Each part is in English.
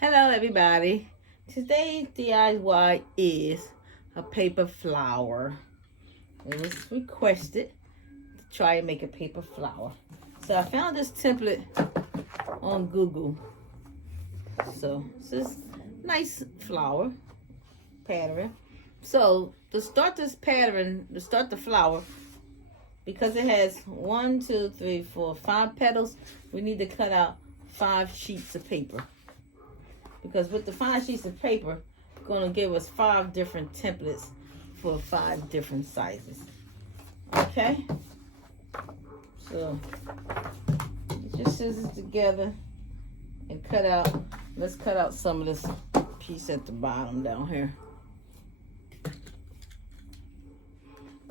Hello everybody. Today's DIY is a paper flower. It was requested to try and make a paper flower. So I found this template on Google. So it's this nice flower pattern. So to start this pattern, to start the flower, because it has 5 petals, we need to cut out 5 sheets of paper. Because with the 5 sheets of paper, it's going to give us 5 different templates for 5 different sizes. Okay? So, get your scissors together and cut out. Let's cut out some of this piece at the bottom down here.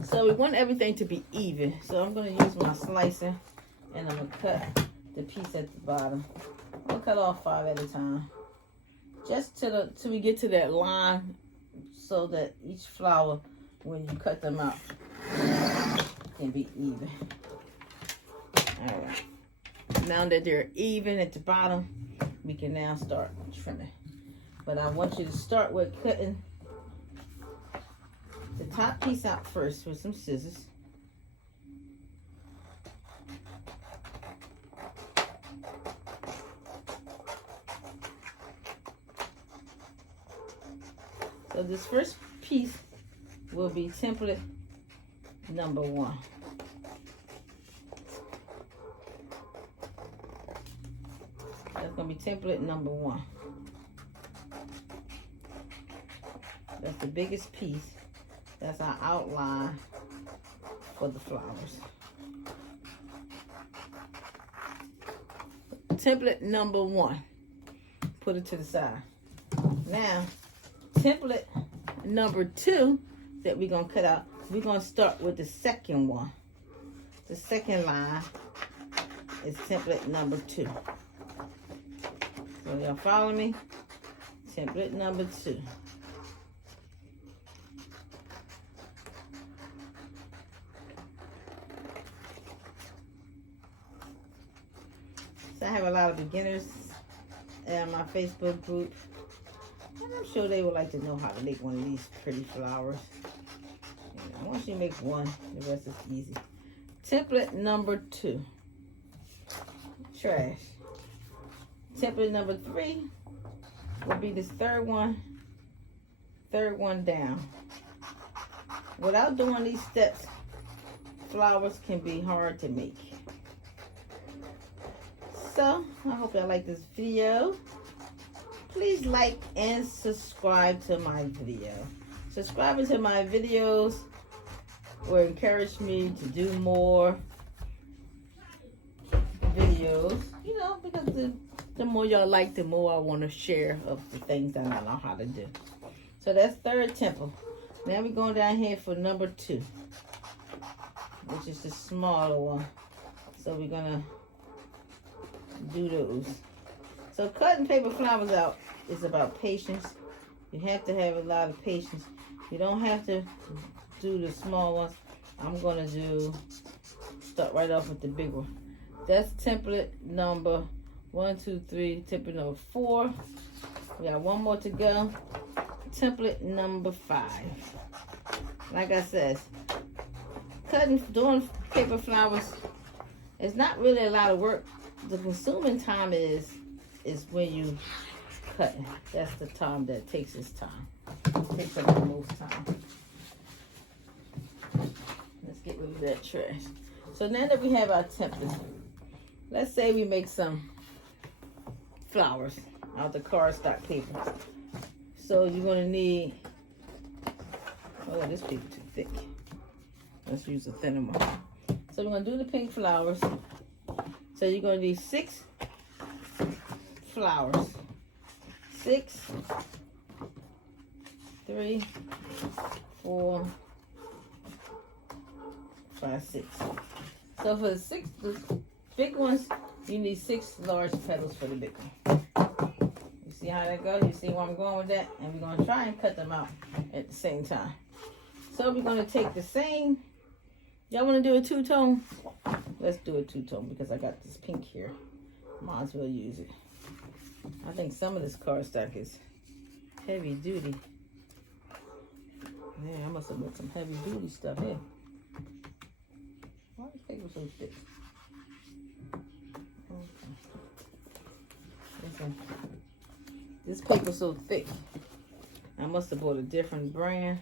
So we want everything to be even. So I'm going to use my slicer and I'm going to cut the piece at the bottom. I'll cut off 5 at a time. Just till we get to that line, so that each flower, when you cut them out, can be even. All right. Now that they're even at the bottom, we can now start trimming. But I want you to start with cutting the top piece out first with some scissors. So this first piece will be template number 1. That's going to be template number 1. That's the biggest piece. That's our outline for the flowers. Template number 1. Put it to the side. Now, template number 2 that we're going to cut out, we're going to start with the second one. The second line is template number 2. So y'all follow me? Template number 2. So I have a lot of beginners in my Facebook group. And I'm sure they would like to know how to make one of these pretty flowers. Once you make one, the rest is easy. Template number 2. Trash. Template number 3 will be this third one down. Without doing these steps, flowers can be hard to make. So, I hope y'all like this video. Please like and subscribe to my video. Subscribing to my videos will encourage me to do more videos. You know, because the more y'all like, the more I want to share of the things that I know how to do. So that's third temple. Now we're going down here for number 2, which is the smaller one. So we're going to do those. So cutting paper flowers out is about patience. You have to have a lot of patience. You don't have to do the small ones. I'm going to start right off with the big one. That's template number 1, 2, 3, template number 4. We got one more to go. Template number 5. Like I said, doing paper flowers is not really a lot of work. The consuming time is when you cut. That's the time that takes its time. It takes up the most time. Let's get rid of that trash. So now that we have our template, let's say we make some flowers out of cardstock paper. So you're going to need, oh, this paper too thick. Let's use a thinner one. So we're going to do the pink flowers. So you're going to need 6 flowers. 6, 3, 4, 5, 6. So for the big ones, you need 6 large petals for the big one. You see how that goes? You see where I'm going with that? And we're going to try and cut them out at the same time. So we're going to take the same. Y'all want to do a 2-tone? Let's do a 2-tone because I got this pink here. Might as well use it. I think some of this cardstock is heavy duty. Yeah, I must have put some heavy duty stuff here. Why is paper so thick? Okay. Listen, this paper's so thick. I must have bought a different brand.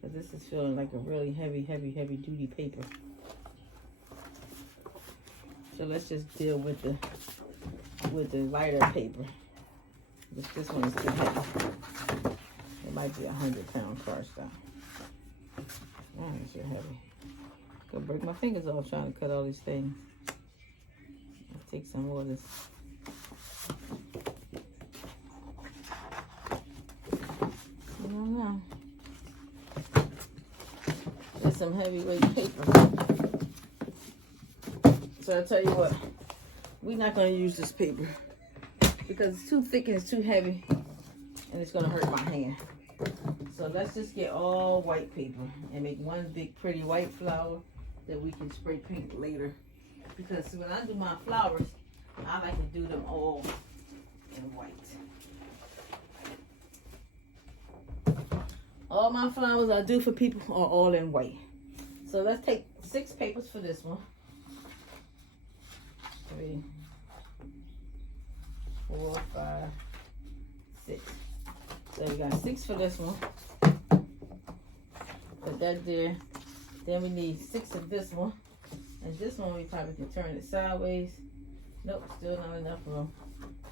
But this is feeling like a really heavy duty paper. So let's just deal with the lighter paper. This one is too heavy. It might be 100-pound cardstock. Man, it's so heavy. Gonna break my fingers off trying to cut all these things. I'll take some more of this. I don't know. There's some heavyweight paper. So I tell you what, we're not gonna use this paper because it's too thick and it's too heavy and it's gonna hurt my hand. So let's just get all white paper and make one big pretty white flower that we can spray paint later. Because when I do my flowers, I like to do them all in white. All my flowers I do for people are all in white. So let's take 6 papers for this one. 3, 4, 5, 6. So we got 6 for this one. Put that there. Then we need 6 of this one. And this one we probably can turn it sideways. Nope, still not enough room.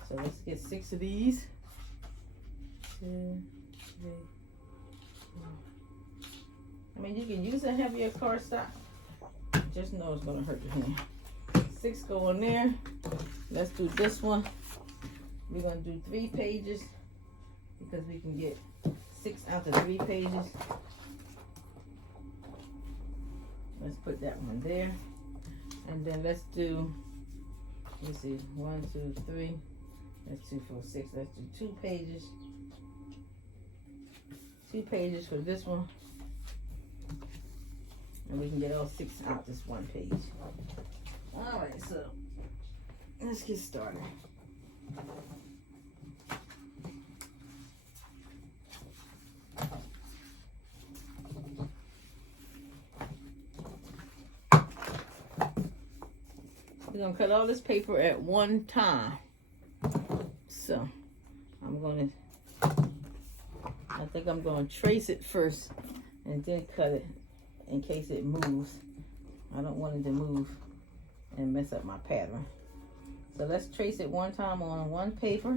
So let's get 6 of these. 2, 3, 4. I mean, you can use a heavier cardstock. Just know it's gonna hurt your hand. 6 go on there. Let's do this one. We're gonna do 3 pages because we can get 6 out of 3 pages. Let's put that one there. And then let's do, let's see, 1, 2, 3. That's 2, 4, 6. Let's do 2 pages. 2 pages for this one. And we can get all 6 out this one page. Alright, so let's get started. We're going to cut all this paper at one time. So I think I'm going to trace it first and then cut it in case it moves. I don't want it to move and mess up my pattern. So let's trace it one time on one paper.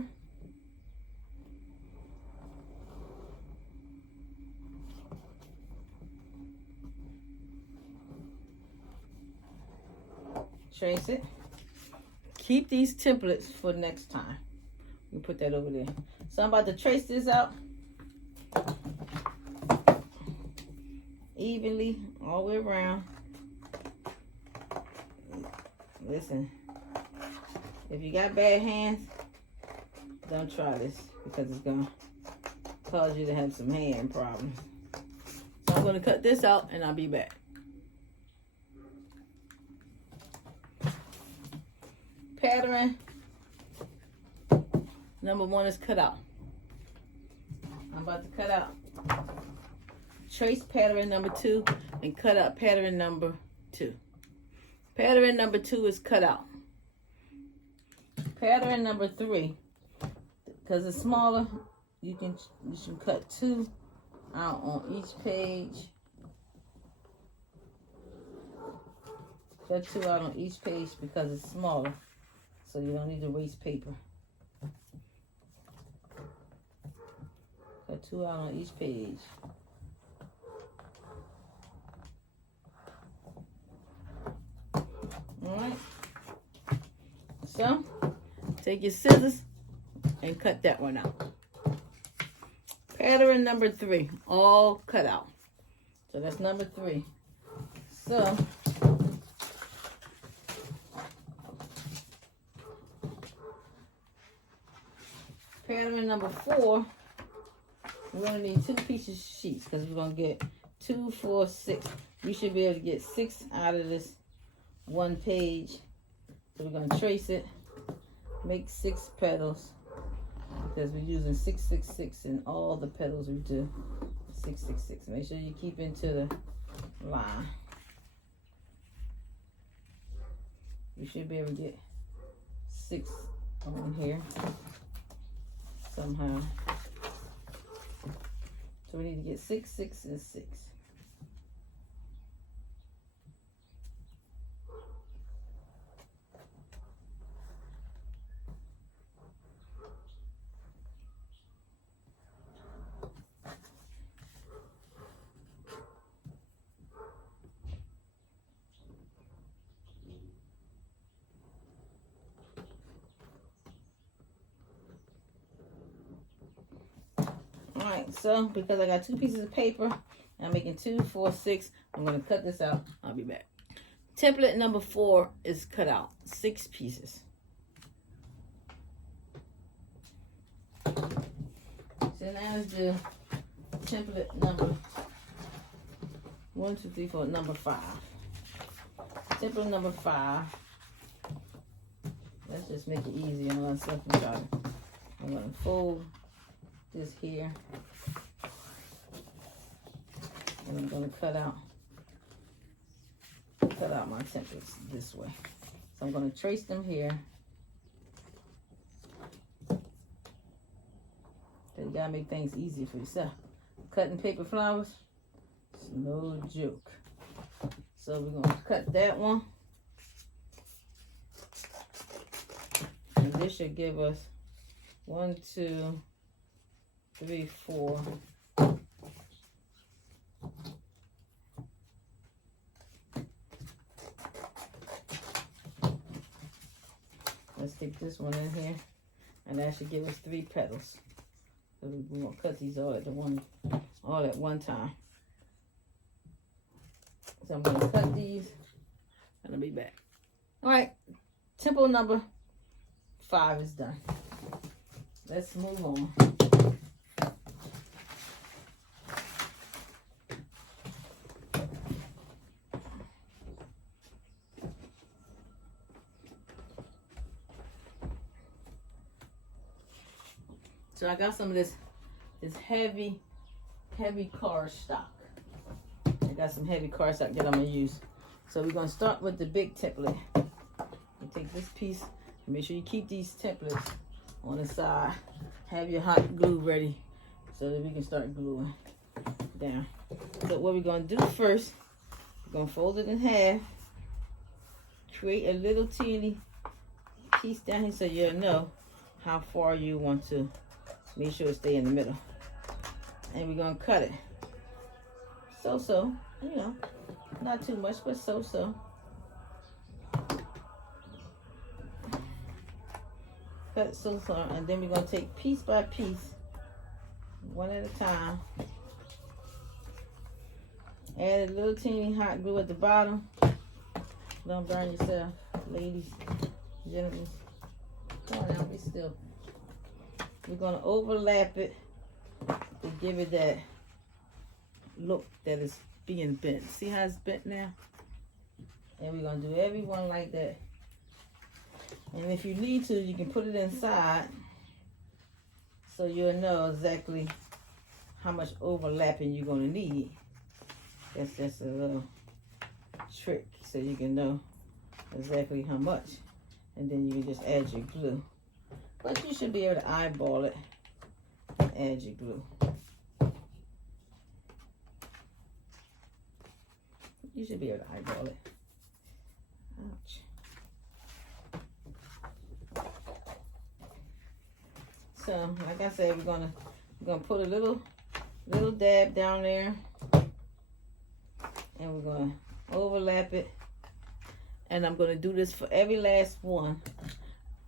Trace it. Keep these templates for next time. We put that over there. So I'm about to trace this out evenly all the way around. Listen, if you got bad hands, don't try this because it's gonna cause you to have some hand problems. So I'm gonna cut this out and I'll be back. Pattern number 1 is cut out. I'm about to cut out. Trace pattern number 2 and cut out pattern number 2. Pattern number 2 is cut out. Pattern number 3, because it's smaller, you should cut 2 out on each page. Cut 2 out on each page because it's smaller, so you don't need to waste paper. Cut 2 out on each page. Alright, so take your scissors and cut that one out. Pattern number 3, all cut out. So that's number 3. So pattern number 4, we're going to need 2 pieces of sheets because we're going to get 2, 4, 6. We should be able to get 6 out of this one page. So we're going to trace it make 6 petals because we're using 666 in all the petals we do. 666. Make sure you keep into the line. You should be able to get 6 on here somehow. So we need to get 6, 6, and 6. Alright, so because I got 2 pieces of paper, and I'm making 2, 4, 6, I'm going to cut this out. I'll be back. Template number 4 is cut out. 6 pieces. So now let's do template number 1, 2, 3, 4, number 5. Template number 5. Let's just make it easy on myself. I'm going to fold this here, and I'm going to cut out my templates this way. So I'm going to trace them here. So you gotta make things easy for yourself. Cutting paper flowers, it's no joke. So we're going to cut that one, and this should give us 1, 2, 3, 4. Let's stick this one in here, and that should give us 3 petals. So we won't cut these all at one time. So I'm going to cut these, and I'll be back. All right, template number 5 is done. Let's move on. So I got some of this heavy cardstock. I got some heavy cardstock that I'm gonna use. So we're gonna start with the big template. You take this piece, and make sure you keep these templates on the side. Have your hot glue ready so that we can start gluing down. So what we're gonna do first, we're gonna fold it in half, create a little teeny piece down here so you'll know how far you want to. Make sure it stay in the middle. And we're going to cut it. So, you know, not too much, but so. Cut it so, and then we're going to take piece by piece, one at a time. Add a little teeny hot glue at the bottom. Don't burn yourself, ladies, gentlemen. Come on now, be still. We're going to overlap it to give it that look that is being bent. See how it's bent now? And we're going to do every one like that. And if you need to, you can put it inside so you'll know exactly how much overlapping you're going to need. That's just a little trick so you can know exactly how much. And then you can just add your glue. But you should be able to eyeball it and add your glue. You should be able to eyeball it. Ouch. So, like I said, we're gonna put a little dab down there, and we're gonna overlap it. And I'm gonna do this for every last one,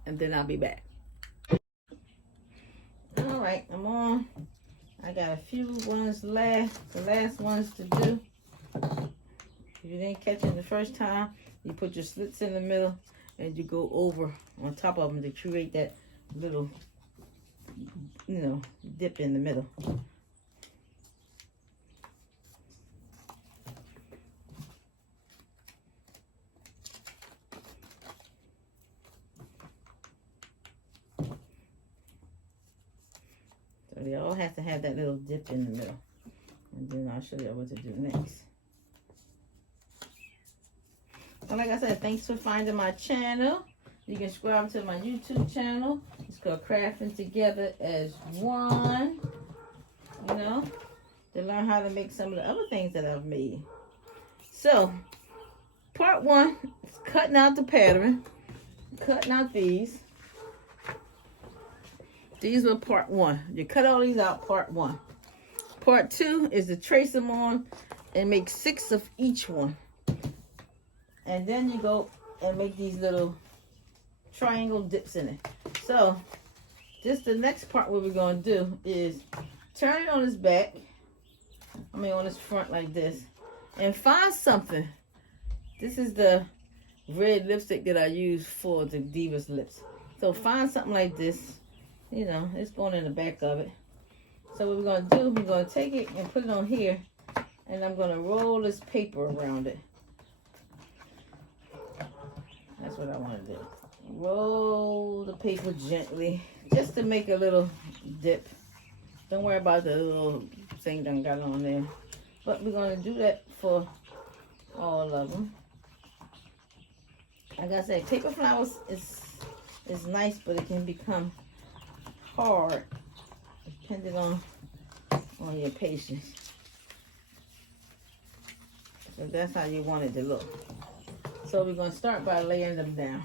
and then I'll be back. Alright, I'm on. I got a few ones left, the last ones to do. If you didn't catch it the first time, you put your slits in the middle and you go over on top of them to create that little, you know, dip in the middle. They all have to have that little dip in the middle. And then I'll show you what to do next. And like I said, thanks for finding my channel. You can subscribe to my YouTube channel. It's called Crafting Together as One. You know, to learn how to make some of the other things that I've made. So, part one is cutting out the pattern. Cutting out these. These were part one. You cut all these out, part one. Part two is to trace them on and make 6 of each one. And then you go and make these little triangle dips in it. So, just the next part what we're going to do is turn it on its back. I mean on its front like this. And find something. This is the red lipstick that I use for the Divas lips. So find something like this. You know, it's going in the back of it. So what we're going to do, we're going to take it and put it on here. And I'm going to roll this paper around it. That's what I want to do. Roll the paper gently. Just to make a little dip. Don't worry about the little thing that I got on there. But we're going to do that for all of them. Like I said, paper flowers is nice, but it can become hard depending on your patience. So that's how you want it to look. So we're going to start by laying them down.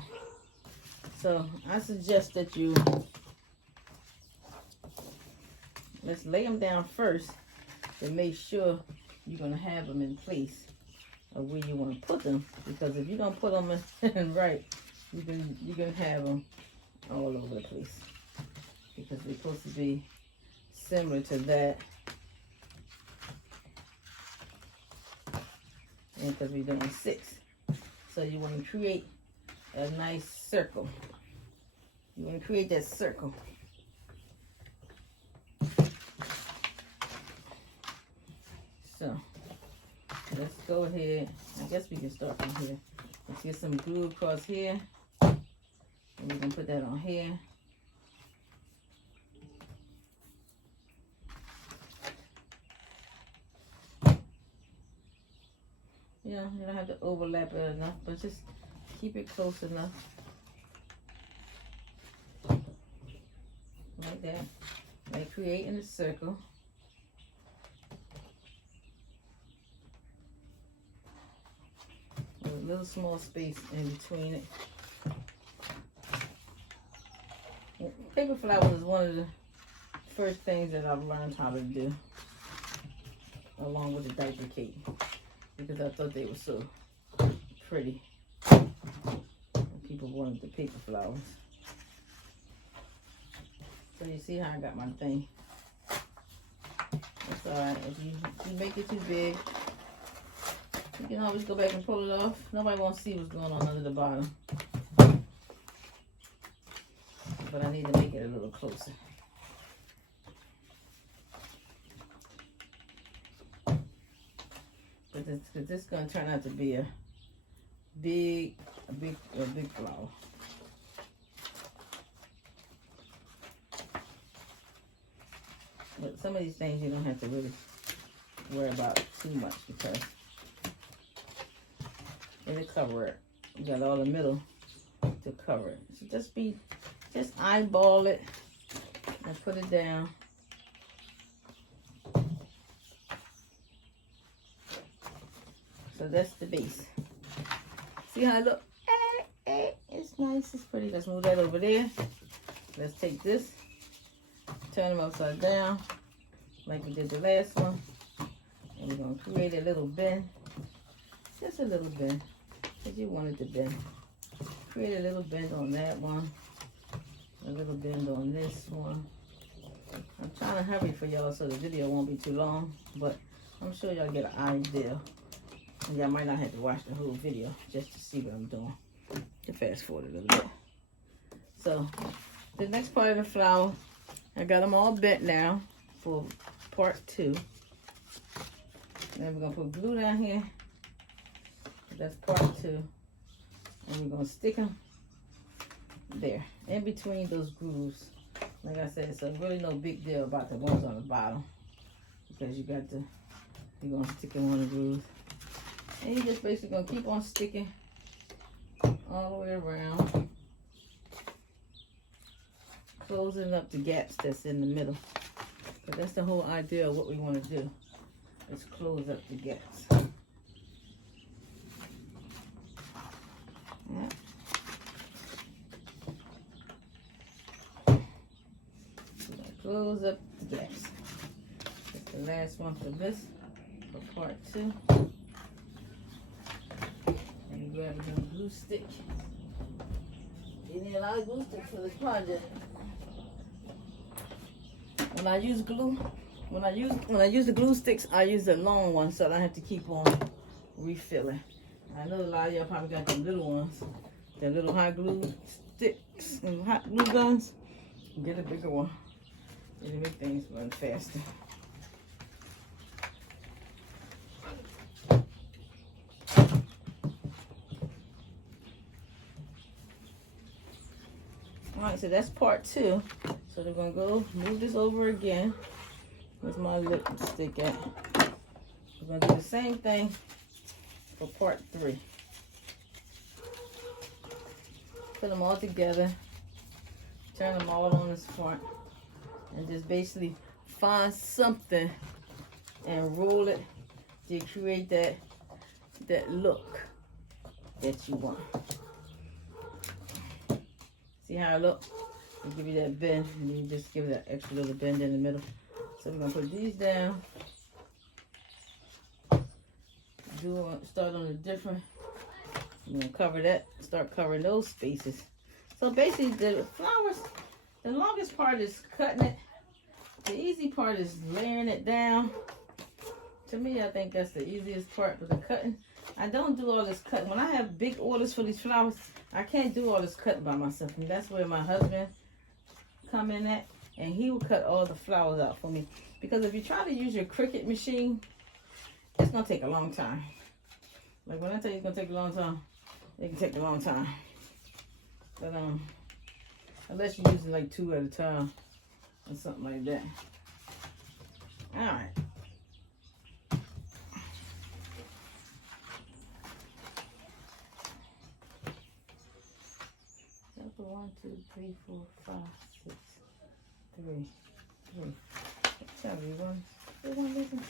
So I suggest that you let's lay them down first to make sure you're going to have them in place of where you want to put them. Because if you don't put them in right, you can have them all over the place. Because they're supposed to be similar to that. And because we're doing 6. So you want to create a nice circle. You want to create that circle. So, let's go ahead. I guess we can start from here. Let's get some glue across here. And we're going to put that on here. You know, you don't have to overlap it enough, but just keep it close enough. Like that. Like creating a circle. With a little small space in between it. Paper flowers is one of the first things that I've learned how to do. Along with the diaper cake. Because I thought they were so pretty. People wanted the paper flowers. So you see how I got my thing. That's alright. If you make it too big, you can always go back and pull it off. Nobody wants to see what's going on under the bottom. But I need to make it a little closer. Because this is going to turn out to be a big flower. But some of these things you don't have to really worry about too much because it'll cover it. You got all the middle to cover it. So just eyeball it and put it down. So that's the base. See how it looks? It's nice, it's pretty. Let's move that over there. Let's take this, turn them upside down like we did the last one. And we're going to create a little bend. Just a little bend. Because you want it to bend. Create a little bend on that one. A little bend on this one. I'm trying to hurry for y'all so the video won't be too long. But I'm sure y'all get an idea. And y'all might not have to watch the whole video just to see what I'm doing. To fast forward a little bit. So, the next part of the flower, I got them all bent now for part 2. Then we're going to put glue down here. That's part 2. And we're going to stick them there, in between those grooves Like I said, it's really no big deal about the ones on the bottom because you're gonna stick in one of the grooves. And you're just basically gonna keep on sticking all the way around, closing up the gaps that's in the middle. But that's the whole idea of what we want to do, is close up the gaps. Yeah. Close up the gaps. That's the last one for this, for part 2. And grab a glue stick. You need a lot of glue sticks for this project. When I use glue, when I use the glue sticks, I use the long ones so I don't have to keep on refilling. I know a lot of y'all probably got the little ones, the little hot glue sticks and hot glue guns. Get a bigger one. It'll make things run faster. Alright, so that's part 2. So they're gonna go move this over again. Where's my lipstick at? We're gonna do the same thing for part 3. Put them all together. Turn them all on this front. And just basically find something and roll it to create that look that you want. See how it looks? It'll give you that bend, and you just give it that extra little bend in the middle. So we're gonna put these down. Start on a different. We're gonna cover that. Start covering those spaces. So basically, the flowers. The longest part is cutting it. The easy part is layering it down. To me, I think that's the easiest part with the cutting. I don't do all this cutting. When I have big orders for these flowers, I can't do all this cutting by myself. And that's where my husband come in at. And he will cut all the flowers out for me. Because if you try to use your Cricut machine, it's going to take a long time. Like when I tell you it's going to take a long time, it can take a long time. But unless you're using like 2 at a time or something like that. Alright. That's 1, 2, 3, 4, 5, 6, 3. Tell me one missing.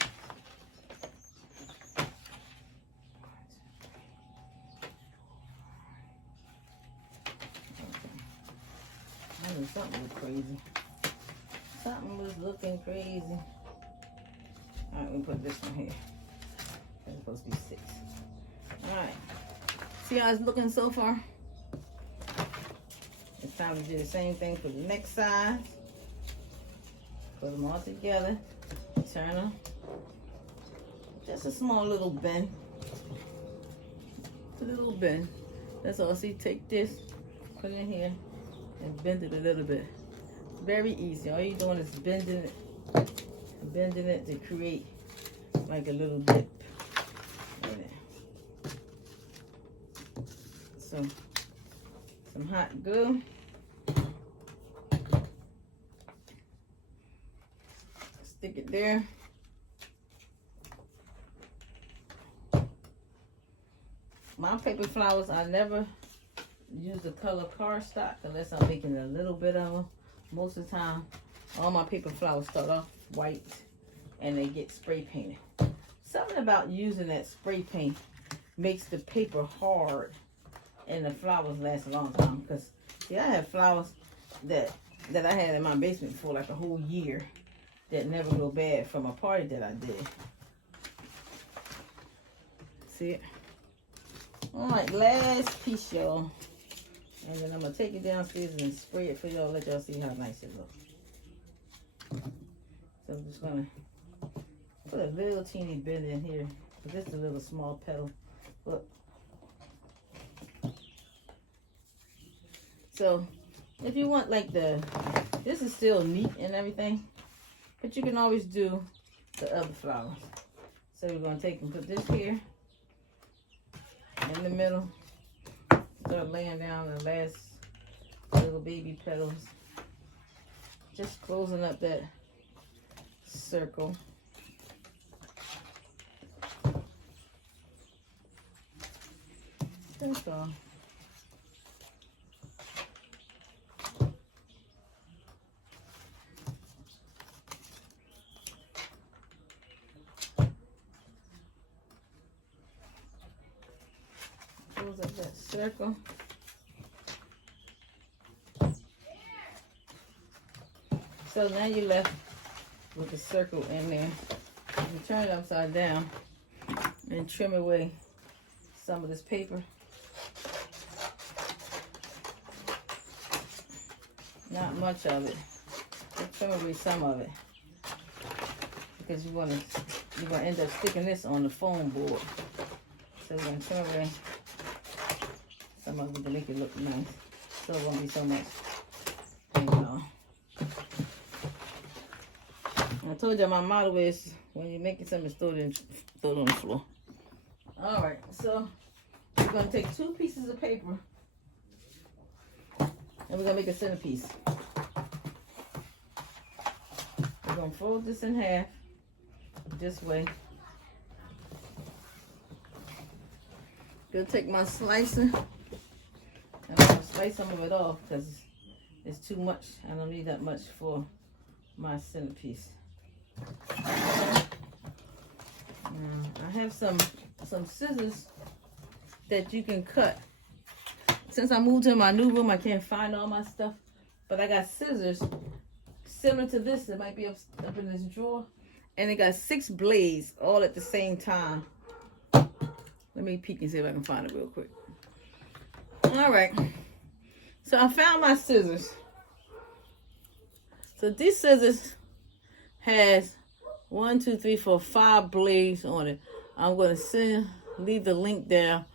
Something was crazy. Something was looking crazy. Alright, we put this one here. That's supposed to be 6. Alright. See how it's looking so far? It's time to do the same thing for the next side. Put them all together. Turn them. Just a small little bend. Just a little bend. That's all. See, take this, put it in here, and bend it a little bit. Very easy. All you're doing is bending it to create like a little dip in it. So, some hot glue. Stick it there. My paper flowers, I never use the color cardstock unless I'm making a little bit of them. Most of the time, all my paper flowers start off white and they get spray painted. Something about using that spray paint makes the paper hard and the flowers last a long time. Because see, I have flowers that I had in my basement for like a whole year that never go bad from a party that I did. See it? Alright, last piece, y'all. And then I'm going to take it downstairs and spray it for y'all. Let y'all see how nice it looks. So I'm just going to put a little teeny bit in here. Just a little small petal. Look. So, if you want like this is still neat and everything. But you can always do the other flowers. So we're going to take and put this here. In the middle. Start laying down the last little baby petals. just closing up that circle. That's all. Close up that circle. So now you're left with the circle in there. You turn it upside down and trim away some of this paper. Not much of it. Just trim away some of it, because you're gonna end up sticking this on the foam board. So we're gonna trim away some of it to make it look nice. So it won't be so much. I told you my motto is, when you're making something, throw it on the floor. All right, so we're gonna take 2 pieces of paper and we're gonna make a centerpiece. We're gonna fold this in half this way. Gonna take my slicer and I'm gonna slice some of it off because it's too much. I don't need that much for my centerpiece. Now, I have some scissors that you can cut. Since I moved to my new room, I can't find all my stuff, but I got scissors similar to this that might be up in this drawer, and it got 6 blades all at the same time. Let me peek and see if I can find it real quick. All right, so I found my scissors. So these scissors has 1, 2, 3, 4, 5 blades on it. I'm going to leave the link down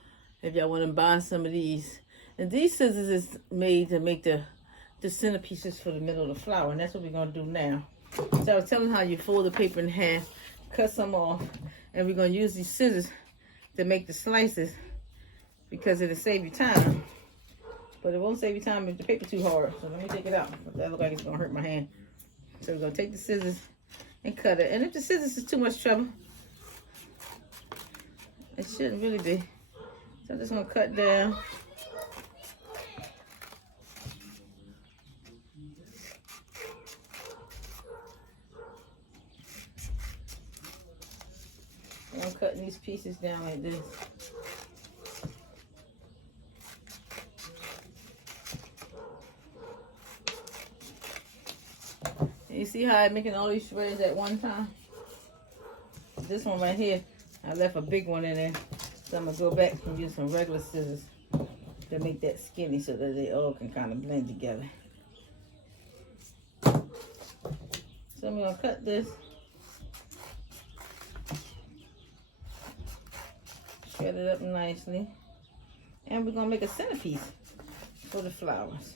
if y'all want to buy some of these. And these scissors is made to make the centerpieces for the middle of the flower, and that's what we're going to do now. So I was telling how you fold the paper in half, cut some off, and we're going to use these scissors to make the slices because it'll save you time. But it won't save you time if the paper's too hard. So let me take it out. That looks like it's going to hurt my hand. So we're going to take the scissors and cut it. And if the scissors is too much trouble, it shouldn't really be. So I'm just going to cut down. I'm cutting these pieces down like this. You see how I'm making all these shreds at one time? This one right here, I left a big one in there. So I'm going to go back and use some regular scissors to make that skinny so that they all can kind of blend together. So I'm going to cut this. Shred it up nicely. And we're going to make a centerpiece for the flowers.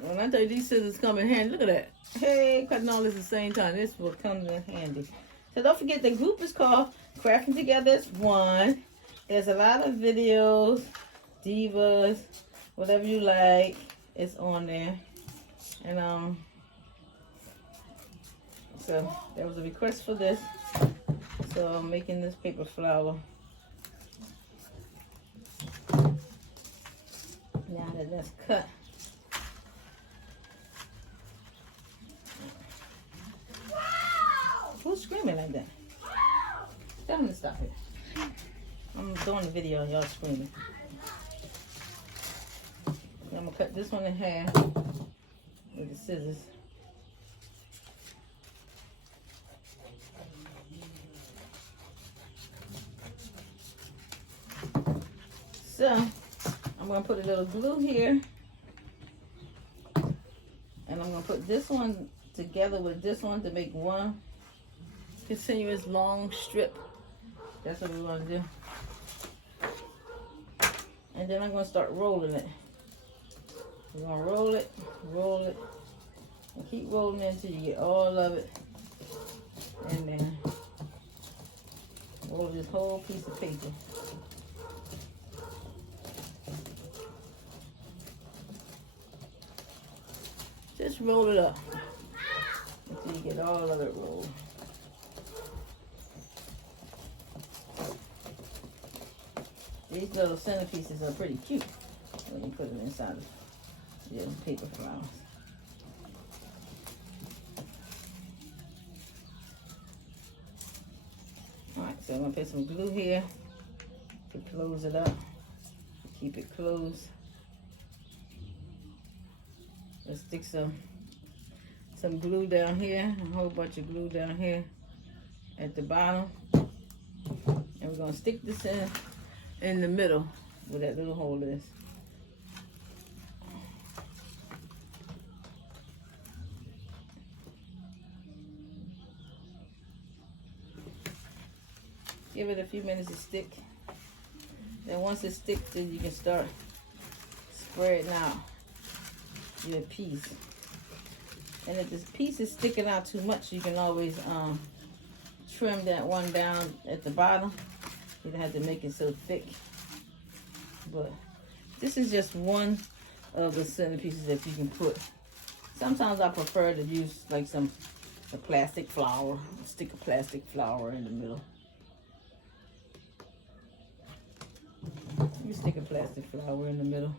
When I tell you these scissors come in handy, look at that. Hey, cutting all this at the same time. This will come in handy. So don't forget, the group is called Crafting Together as One. There's a lot of videos, divas, whatever you like, it's on there. And so there was a request for this. So I'm making this paper flower. Now that that's cut, who's screaming like that? Tell them to stop it. I'm doing the video and y'all screaming. I'm gonna cut this one in half with the scissors. So I'm gonna put a little glue here, and I'm gonna put this one together with this one to make one continuous long strip. That's what we're gonna do. And then I'm gonna start rolling it. We're gonna roll it, and keep rolling it until you get all of it. And then roll this whole piece of paper. roll it up until you get all of it rolled. These little centerpieces are pretty cute when you put them inside of your paper flowers. Alright, so I'm going to put some glue here to close it up. Keep it closed. Let's stick some glue down here, a whole bunch of glue down here at the bottom. And we're going to stick this in the middle where that little hole is. Give it a few minutes to stick. Then once it sticks, then you can start spreading out your piece. And if this piece is sticking out too much, you can always trim that one down at the bottom. You don't have to make it so thick. But this is just one of the centerpieces that you can put. Sometimes I prefer to use like a plastic flower. Stick a plastic flower in the middle. You stick a plastic flower in the middle.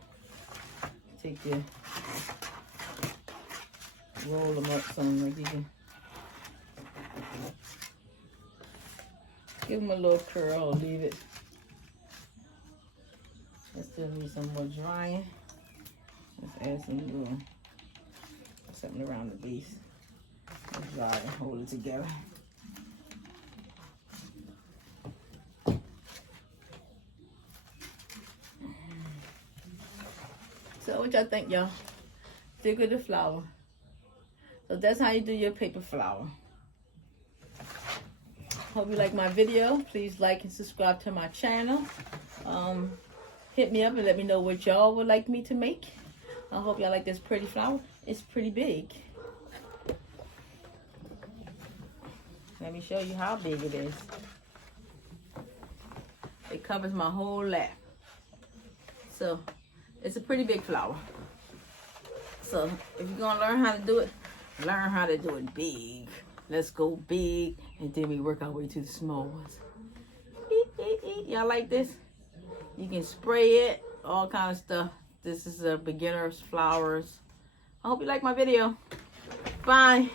Take your, roll them up some like you can. Give them a little curl, leave it. Let's still need some more drying. Let's add some little, something around the base. Let's dry and hold it together. So what y'all think, y'all? Stick with the flower. So that's how you do your paper flower. Hope you like my video. Please like and subscribe to my channel. Hit me up and let me know what y'all would like me to make. I hope y'all like this pretty flower. It's pretty big. Let me show you how big it is. It covers my whole lap. So it's a pretty big flower. So if you're gonna learn how to do it, learn how to do it big. Let's go big, and then we work our way to the small ones. Y'all like this? You can spray it, all kind of stuff. This is a beginner's flowers. I hope you like my video. Bye.